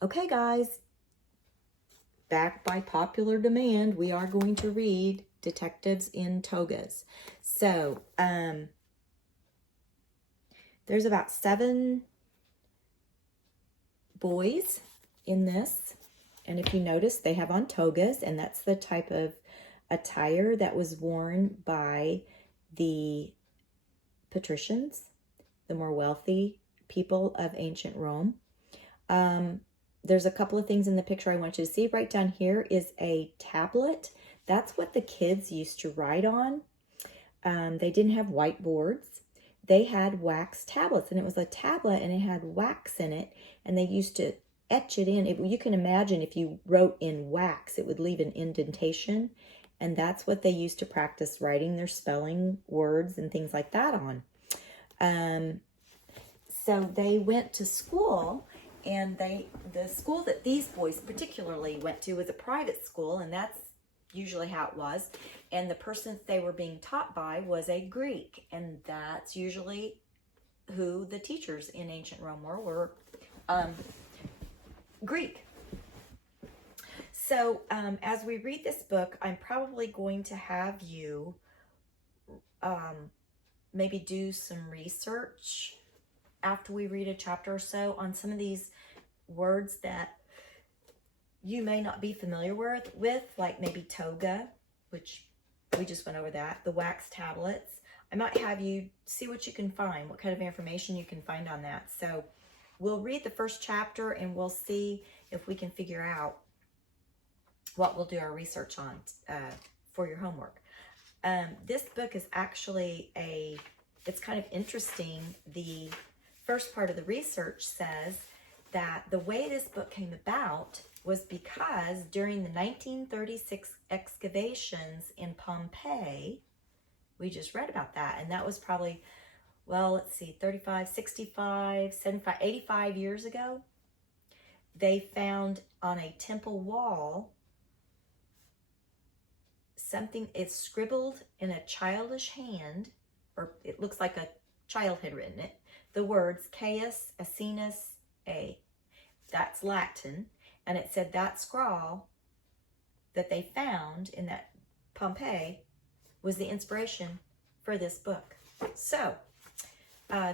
Okay, guys, back by popular demand, we are going to read Detectives in Togas. So, there's about 7 boys in this. And if you notice, they have on togas, and that's the type of attire that was worn by the patricians, the more wealthy people of ancient Rome. There's a couple of things in the picture I want you to see. Right down here is a tablet. That's what the kids used to write on. They didn't have whiteboards. They had wax tablets, and it was a tablet, and it had wax in it, and they used to etch it in. You can imagine if you wrote in wax, it would leave an indentation, and that's what they used to practice writing their spelling words and things like that on. So they went to school, and the school that these boys particularly went to was a private school, and that's usually how it was. And the person that they were being taught by was a Greek, and that's usually who the teachers in ancient Rome were Greek. So as we read this book, I'm probably going to have you maybe do some research after we read a chapter or so on some of these words that you may not be familiar with, like maybe toga, which we just went over that, the wax tablets. I might have you see what you can find, what kind of information you can find on that. So we'll read the first chapter, and we'll see if we can figure out what we'll do our research on for your homework. This book is actually it's kind of interesting. The first part of the research says that the way this book came about was because during the 1936 excavations in Pompeii, we just read about that, and that was probably, well, let's see, 35, 65, 75, 85 years ago. They found on a temple wall something, it's scribbled in a childish hand, or it looks like a child had written it, the words Caius Asinus A. That's Latin. And it said that scrawl that they found in that Pompeii was the inspiration for this book. So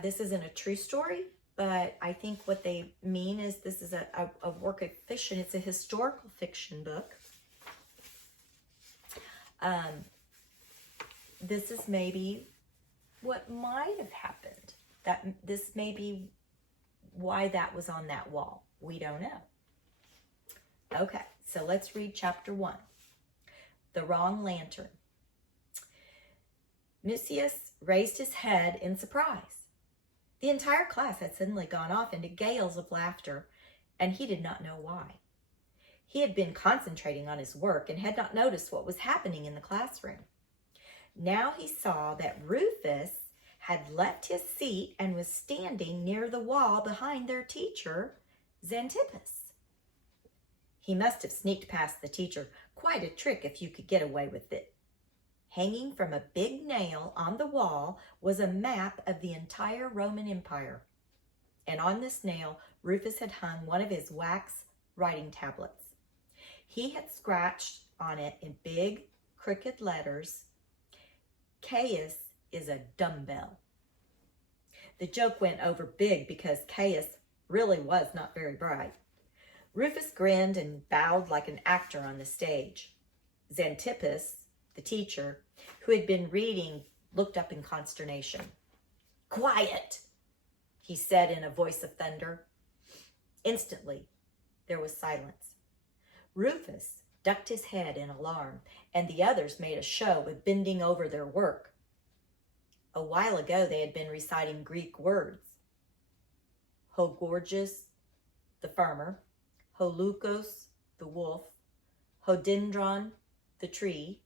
this isn't a true story, but I think what they mean is this is a work of fiction. It's a historical fiction book. This is maybe what might have happened. That this may be why that was on that wall. We don't know. Okay, so let's read chapter 1. The Wrong Lantern. Mucius raised his head in surprise. The entire class had suddenly gone off into gales of laughter, and he did not know why. He had been concentrating on his work and had not noticed what was happening in the classroom. Now he saw that Rufus had left his seat and was standing near the wall behind their teacher, Xanthippus. He must have sneaked past the teacher. Quite a trick if you could get away with it. Hanging from a big nail on the wall was a map of the entire Roman Empire. And on this nail, Rufus had hung one of his wax writing tablets. He had scratched on it in big, crooked letters, Caius is a dumbbell. The joke went over big because Caius really was not very bright. Rufus grinned and bowed like an actor on the stage. Xanthippus, the teacher, who had been reading, looked up in consternation. "Quiet," he said in a voice of thunder. Instantly, there was silence. Rufus ducked his head in alarm, and the others made a show of bending over their work. A while ago, they had been reciting Greek words. Hogorgus, the farmer, Holucos, the wolf, Hodendron, the tree,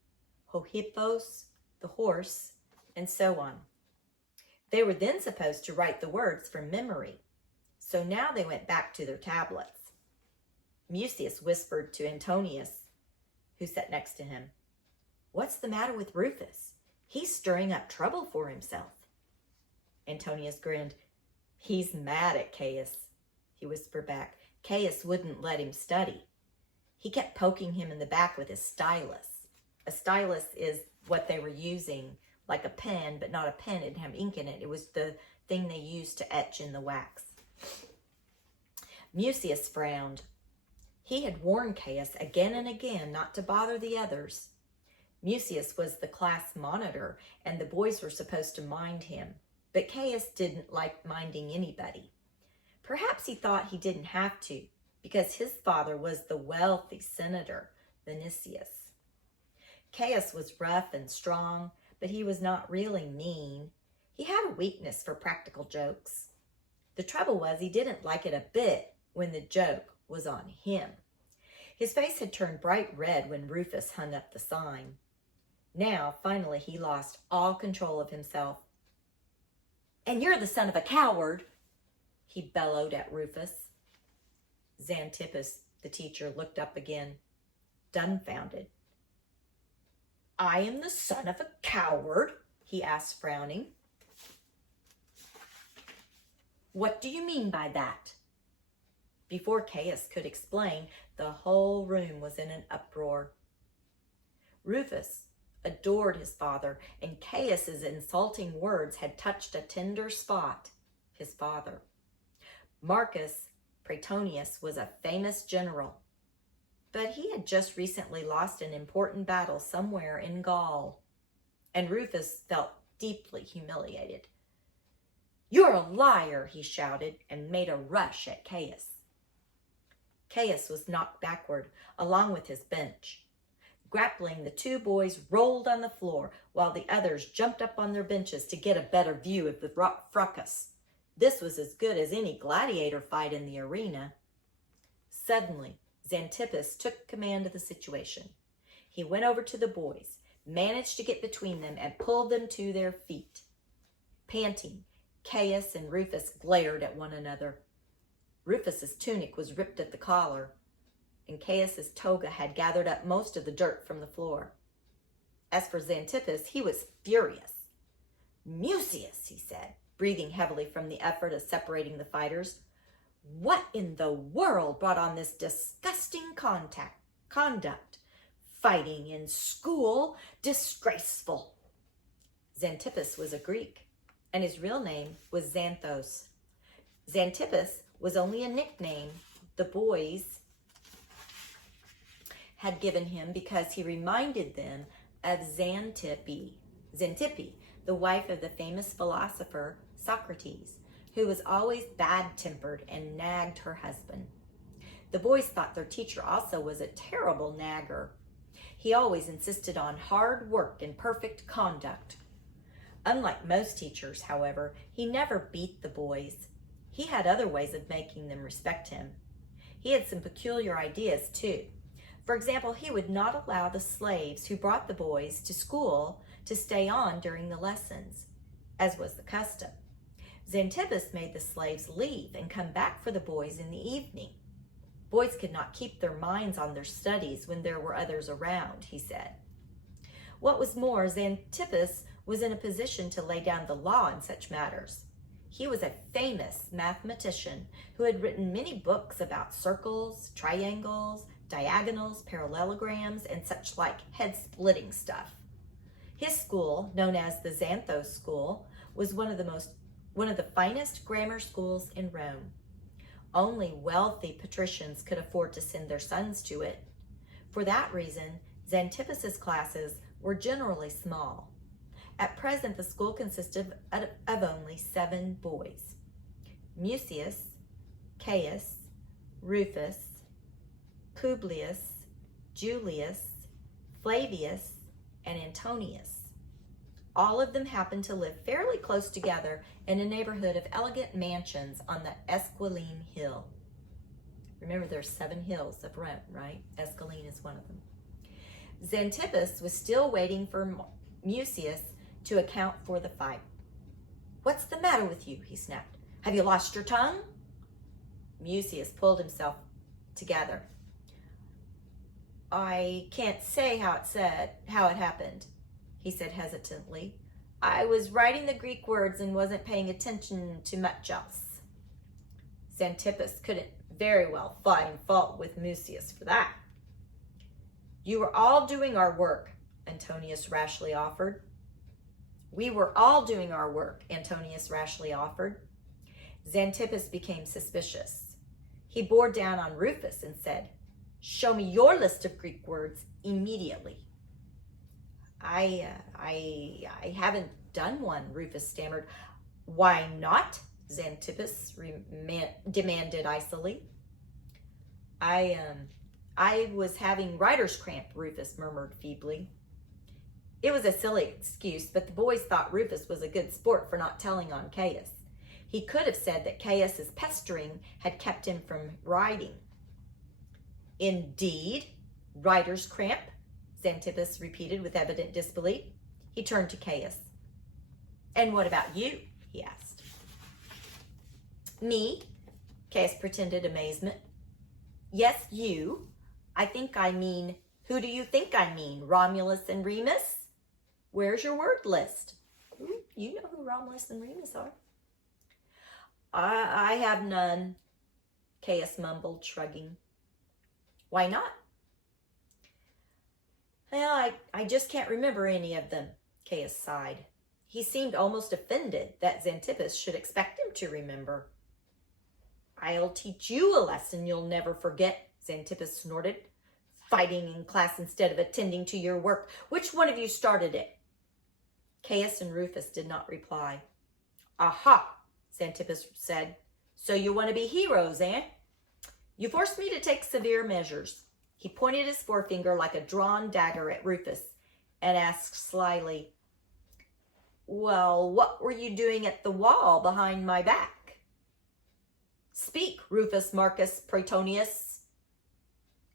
Hohippos, the horse, and so on. They were then supposed to write the words from memory, so now they went back to their tablets. Mucius whispered to Antonius, who sat next to him, "What's the matter with Rufus? He's stirring up trouble for himself." Antonius grinned. "He's mad at Caius," he whispered back. Caius wouldn't let him study. He kept poking him in the back with his stylus. A stylus is what they were using, like a pen, but not a pen. It didn't have ink in it. It was the thing they used to etch in the wax. Mucius frowned. He had warned Caius again and again not to bother the others. Mucius was the class monitor, and the boys were supposed to mind him. But Caius didn't like minding anybody. Perhaps he thought he didn't have to, because his father was the wealthy senator, Vinicius. Caius was rough and strong, but he was not really mean. He had a weakness for practical jokes. The trouble was he didn't like it a bit when the joke was on him. His face had turned bright red when Rufus hung up the sign. Now, finally, he lost all control of himself. "And you're the son of a coward," he bellowed at Rufus. Xanthippus, the teacher, looked up again, dumbfounded. "I am the son of a coward?" he asked, frowning. "What do you mean by that?" Before Caius could explain, the whole room was in an uproar. Rufus adored his father, and Caius's insulting words had touched a tender spot, his father. Marcus Praetonius was a famous general, but he had just recently lost an important battle somewhere in Gaul, and Rufus felt deeply humiliated. "You're a liar," he shouted, and made a rush at Caius. Caius was knocked backward, along with his bench. Grappling, the two boys rolled on the floor, while the others jumped up on their benches to get a better view of the fracas. This was as good as any gladiator fight in the arena. Suddenly, Xanthippus took command of the situation. He went over to the boys, managed to get between them, and pulled them to their feet. Panting, Caius and Rufus glared at one another. Rufus's tunic was ripped at the collar, and Caius's toga had gathered up most of the dirt from the floor. As for Xanthippus, he was furious. "Mucius," he said, breathing heavily from the effort of separating the fighters, "what in the world brought on this disgusting conduct? Fighting in school? Disgraceful." Xanthippus was a Greek, and his real name was Xanthos. Xanthippus was only a nickname the boys had given him because he reminded them of Xanthippe, the wife of the famous philosopher Socrates, who was always bad-tempered and nagged her husband. The boys thought their teacher also was a terrible nagger. He always insisted on hard work and perfect conduct. Unlike most teachers, however, he never beat the boys. He had other ways of making them respect him. He had some peculiar ideas, too. For example, he would not allow the slaves who brought the boys to school to stay on during the lessons, as was the custom. Xanthippus made the slaves leave and come back for the boys in the evening. Boys could not keep their minds on their studies when there were others around, he said. What was more, Xanthippus was in a position to lay down the law in such matters. He was a famous mathematician who had written many books about circles, triangles, diagonals, parallelograms, and such like head-splitting stuff. His school, known as the Xanthos School, was one of the finest grammar schools in Rome. Only wealthy patricians could afford to send their sons to it. For that reason, Xanthippus's classes were generally small. At present, the school consisted of only 7 boys: Mucius, Caius, Rufus, Publius, Julius, Flavius, and Antonius. All of them happened to live fairly close together in a neighborhood of elegant mansions on the Esquiline Hill. Remember, there's 7 hills of Rome, right? Esquiline is one of them. Xanthippus was still waiting for Mucius to account for the fight. "What's the matter with you?" he snapped. "Have you lost your tongue?" Mucius pulled himself together. "I can't say how it happened," he said hesitantly. "I was writing the Greek words and wasn't paying attention to much else." Xanthippus couldn't very well find fault with Mucius for that. You were all doing our work, Antonius rashly offered. We were all doing our work, Antonius rashly offered. Xanthippus became suspicious. He bore down on Rufus and said, "Show me your list of Greek words immediately." I haven't done one, Rufus stammered. "Why not?" Xanthippus demanded icily. I was having writer's cramp, Rufus murmured feebly. It was a silly excuse, but the boys thought Rufus was a good sport for not telling on Caius. He could have said that Caius's pestering had kept him from writing. "Indeed? Writer's cramp?" Xanthippus repeated with evident disbelief. He turned to Caius. "And what about you?" he asked. "Me?" Caius pretended amazement. "Yes, you. I think I mean, who do you think I mean? Romulus and Remus? Where's your word list?" "You know who Romulus and Remus are." I have none," Caius mumbled, shrugging. "Why not?" "Well, I just can't remember any of them," Caius sighed. He seemed almost offended that Xanthippus should expect him to remember. "I'll teach you a lesson you'll never forget," Xanthippus snorted. "Fighting in class instead of attending to your work. Which one of you started it?" Caius and Rufus did not reply. "Aha," Xanthippus said. "So you want to be heroes, eh? You forced me to take severe measures." He pointed his forefinger like a drawn dagger at Rufus and asked slyly, "Well, what were you doing at the wall behind my back?" "Speak, Rufus Marcus Praetonius."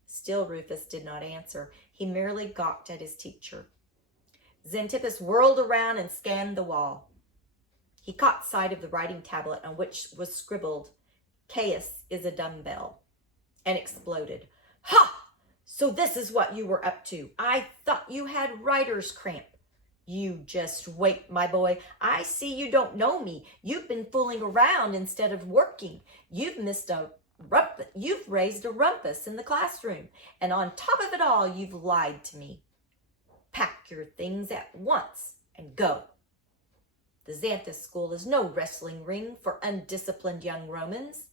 Still Rufus did not answer. He merely gawked at his teacher. Xanthippus whirled around and scanned the wall. He caught sight of the writing tablet on which was scribbled, "Caius is a dumbbell," and exploded. "Ha! So this is what you were up to. I thought you had writer's cramp. You just wait, my boy. I see you don't know me. You've been fooling around instead of working. You've raised a rumpus in the classroom, and on top of it all, you've lied to me. Pack your things at once and go. The Xanthus School is no wrestling ring for undisciplined young Romans.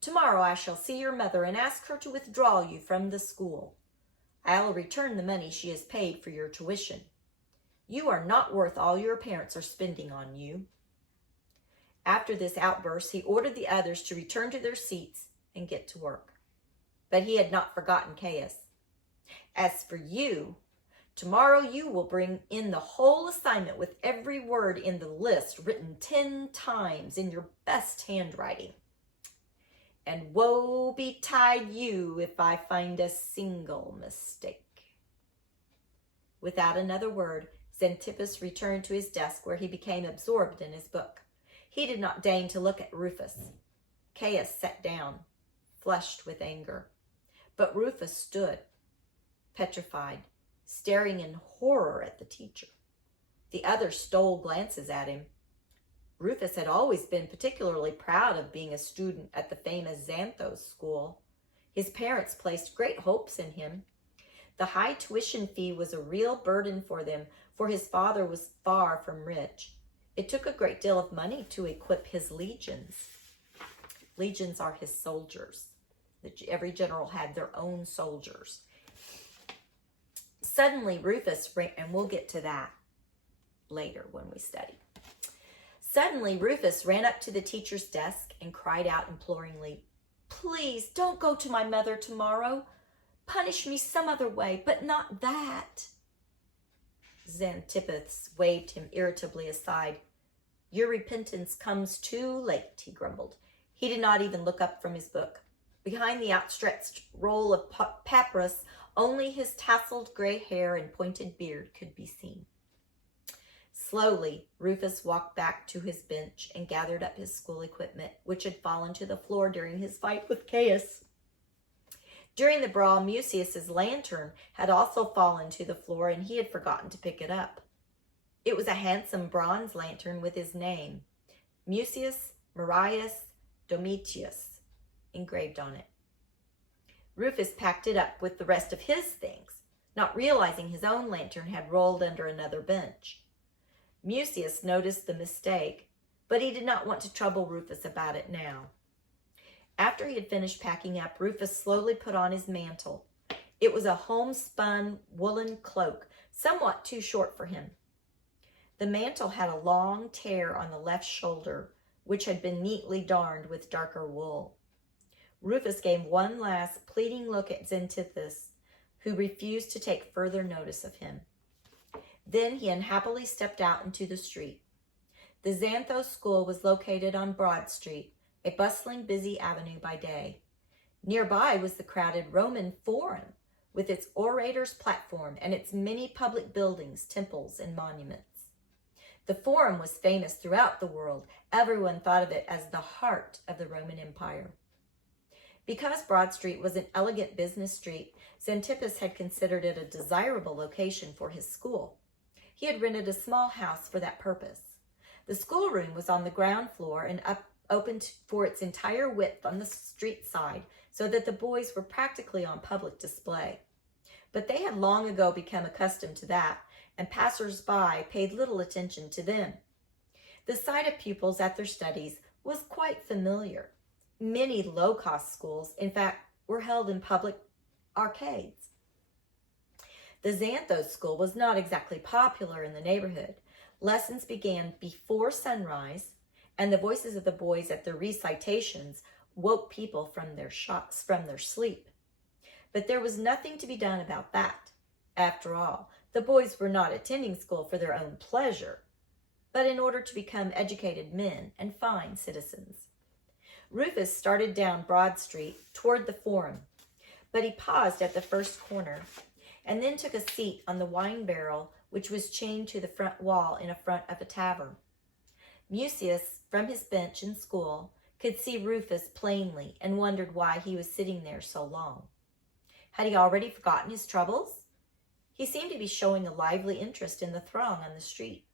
Tomorrow I shall see your mother and ask her to withdraw you from the school. I'll return the money she has paid for your tuition. You are not worth all your parents are spending on you." After this outburst, he ordered the others to return to their seats and get to work. But he had not forgotten Caius. "As for you, tomorrow you will bring in the whole assignment with every word in the list written 10 times in your best handwriting. And woe betide you if I find a single mistake." Without another word, Xanthippus returned to his desk where he became absorbed in his book. He did not deign to look at Rufus. Caius sat down, flushed with anger. But Rufus stood, petrified, staring in horror at the teacher. The others stole glances at him. Rufus had always been particularly proud of being a student at the famous Xanthos school. His parents placed great hopes in him. The high tuition fee was a real burden for them, for his father was far from rich. It took a great deal of money to equip his legions. Legions are his soldiers. Every general had their own soldiers. Suddenly Rufus, and we'll get to that later when we study. Suddenly Rufus ran up to the teacher's desk and cried out imploringly, "Please don't go to my mother tomorrow. Punish me some other way, but not that." Xanthippus waved him irritably aside. "Your repentance comes too late," he grumbled. He did not even look up from his book. Behind the outstretched roll of papyrus, only his tasseled gray hair and pointed beard could be seen. Slowly, Rufus walked back to his bench and gathered up his school equipment, which had fallen to the floor during his fight with Caius. During the brawl, Mucius's lantern had also fallen to the floor, and he had forgotten to pick it up. It was a handsome bronze lantern with his name, Mucius Marius Domitius, engraved on it. Rufus packed it up with the rest of his things, not realizing his own lantern had rolled under another bench. Mucius noticed the mistake, but he did not want to trouble Rufus about it now. After he had finished packing up, Rufus slowly put on his mantle. It was a homespun woolen cloak, somewhat too short for him. The mantle had a long tear on the left shoulder, which had been neatly darned with darker wool. Rufus gave one last pleading look at Xanthippus, who refused to take further notice of him. Then he unhappily stepped out into the street. The Xanthos School was located on Broad Street, a bustling, busy avenue by day. Nearby was the crowded Roman Forum, with its orator's platform and its many public buildings, temples, and monuments. The Forum was famous throughout the world. Everyone thought of it as the heart of the Roman Empire. Because Broad Street was an elegant business street, Xanthippus had considered it a desirable location for his school. He had rented a small house for that purpose. The schoolroom was on the ground floor and open for its entire width on the street side, so that the boys were practically on public display. But they had long ago become accustomed to that, and passers-by paid little attention to them. The sight of pupils at their studies was quite familiar. Many low-cost schools, in fact, were held in public arcades. The Xanthos School was not exactly popular in the neighborhood. Lessons began before sunrise, and the voices of the boys at their recitations woke people from their sleep. But there was nothing to be done about that. After all, the boys were not attending school for their own pleasure, but in order to become educated men and fine citizens. Rufus started down Broad Street toward the Forum, but he paused at the first corner and then took a seat on the wine barrel which was chained to the front wall in front of a tavern. Mucius, from his bench in school, could see Rufus plainly and wondered why he was sitting there so long. Had he already forgotten his troubles? He seemed to be showing a lively interest in the throng on the street.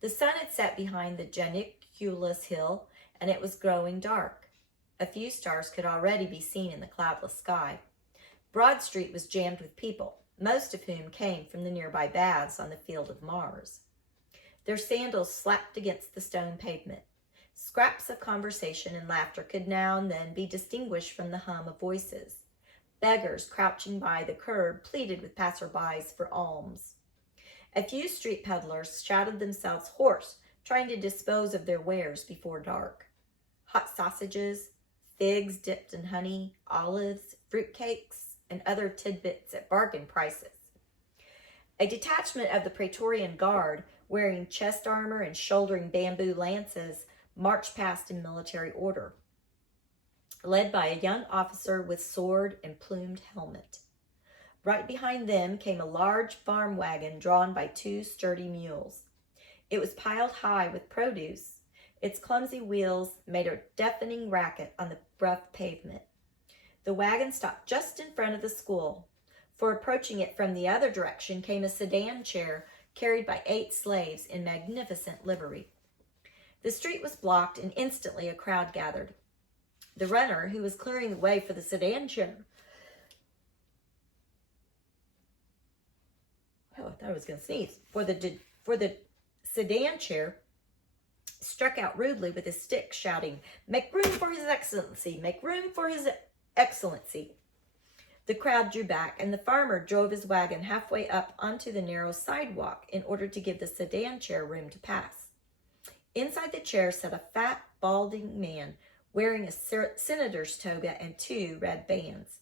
The sun had set behind the Janiculus hill, and it was growing dark. A few stars could already be seen in the cloudless sky. Broad Street was jammed with people, most of whom came from the nearby baths on the Field of Mars. Their sandals slapped against the stone pavement. Scraps of conversation and laughter could now and then be distinguished from the hum of voices. Beggars crouching by the curb pleaded with passerbys for alms. A few street peddlers shouted themselves hoarse, trying to dispose of their wares before dark. Hot sausages, figs dipped in honey, olives, fruitcakes, and other tidbits at bargain prices. A detachment of the Praetorian Guard, wearing chest armor and shouldering bamboo lances, marched past in military order, led by a young officer with sword and plumed helmet. Right behind them came a large farm wagon drawn by two sturdy mules. It was piled high with produce. Its clumsy wheels made a deafening racket on the rough pavement. The wagon stopped just in front of the school, for approaching it from the other direction came a sedan chair carried by 8 slaves in magnificent livery. The street was blocked, and instantly a crowd gathered. The runner, who was clearing the way for the sedan chair, I thought I was going to sneeze, for the sedan chair, struck out rudely with his stick, shouting, "Make room for His Excellency! Make room for His Excellency!" The crowd drew back, and the farmer drove his wagon halfway up onto the narrow sidewalk in order to give the sedan chair room to pass. Inside the chair sat a fat, balding man wearing a senator's toga and 2 red bands.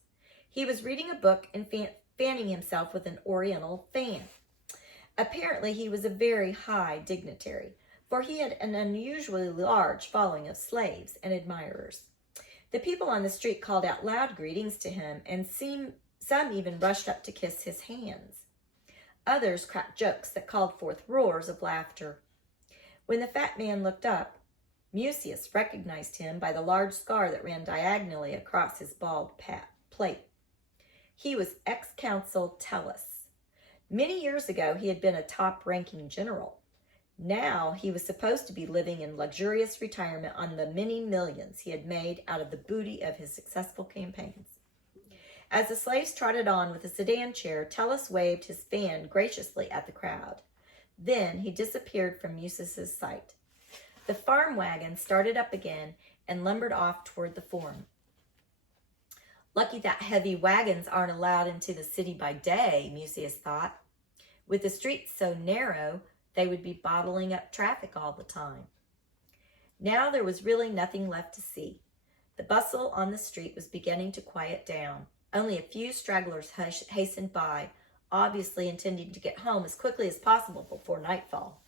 He was reading a book and fanning himself with an oriental fan. Apparently, he was a very high dignitary, for he had an unusually large following of slaves and admirers. The people on the street called out loud greetings to him, and some even rushed up to kiss his hands. Others cracked jokes that called forth roars of laughter. When the fat man looked up, Mucius recognized him by the large scar that ran diagonally across his bald plate. He was ex-consul Tellus. Many years ago, he had been a top-ranking general. Now he was supposed to be living in luxurious retirement on the many millions he had made out of the booty of his successful campaigns. As the slaves trotted on with the sedan chair, Tellus waved his fan graciously at the crowd. Then he disappeared from Musis's sight. The farm wagon started up again and lumbered off toward the Forum. Lucky that heavy wagons aren't allowed into the city by day, Mucius thought. With the streets so narrow, they would be bottling up traffic all the time. Now there was really nothing left to see. The bustle on the street was beginning to quiet down. Only a few stragglers hastened by, obviously intending to get home as quickly as possible before nightfall.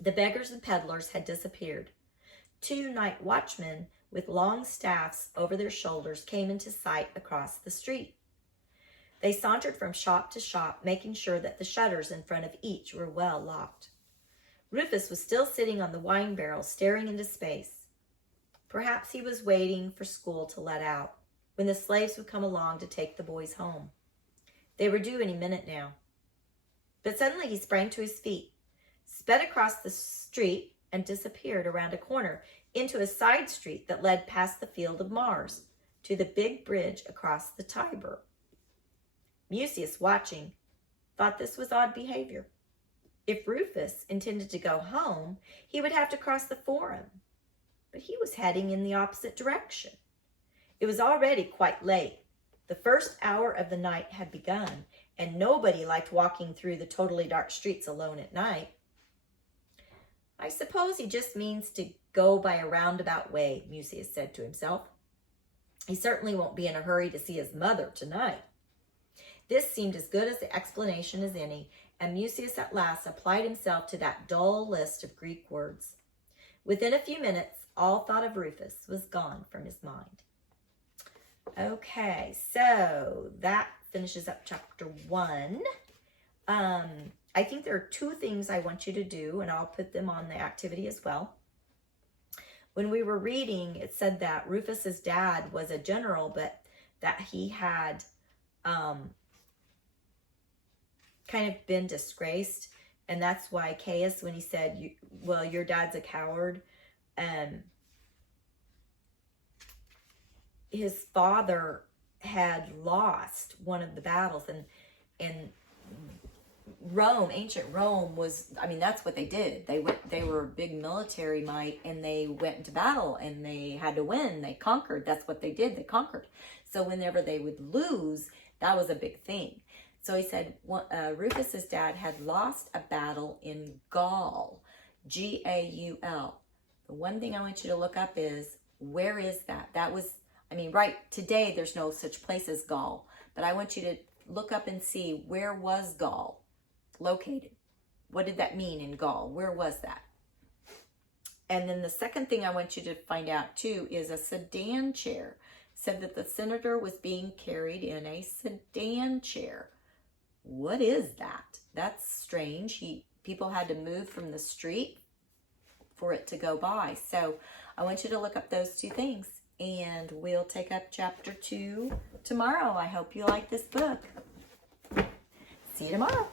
The beggars and peddlers had disappeared. 2 night watchmen with long staffs over their shoulders came into sight across the street. They sauntered from shop to shop, making sure that the shutters in front of each were well locked. Rufus was still sitting on the wine barrel, staring into space. Perhaps he was waiting for school to let out, when the slaves would come along to take the boys home. They were due any minute now. But suddenly he sprang to his feet, sped across the street, and disappeared around a corner into a side street that led past the Field of Mars to the big bridge across the Tiber. Mucius, watching, thought this was odd behavior. If Rufus intended to go home, he would have to cross the Forum, but he was heading in the opposite direction. It was already quite late. The first hour of the night had begun, and nobody liked walking through the totally dark streets alone at night. I suppose he just means to go by a roundabout way, Mucius said to himself. He certainly won't be in a hurry to see his mother tonight. This seemed as good as the explanation as any, and Mucius at last applied himself to that dull list of Greek words. Within a few minutes, all thought of Rufus was gone from his mind. Okay, so that finishes up chapter 1. I think there are 2 things I want you to do, and I'll put them on the activity as well. When we were reading, it said that Rufus's dad was a general, but that he had kind of been disgraced, and that's why Caius, when he said, well, your dad's a coward, his father had lost one of the battles, and Rome, ancient Rome was, I mean, that's what they did. They were a big military might, and they went into battle, and they had to win. They conquered. That's what they did. They conquered. So whenever they would lose, that was a big thing. So he said Rufus's dad had lost a battle in Gaul, Gaul. The one thing I want you to look up is, where is that? That was, I mean, right today there's no such place as Gaul, but I want you to look up and see, where was Gaul located? What did that mean in Gaul? Where was that? And then the second thing I want you to find out too is a sedan chair. Said that the senator was being carried in a sedan chair. What is that? That's strange. People had to move from the street for it to go by. So I want you to look up those 2 things, and we'll take up chapter 2 tomorrow. I hope you like this book. See you tomorrow.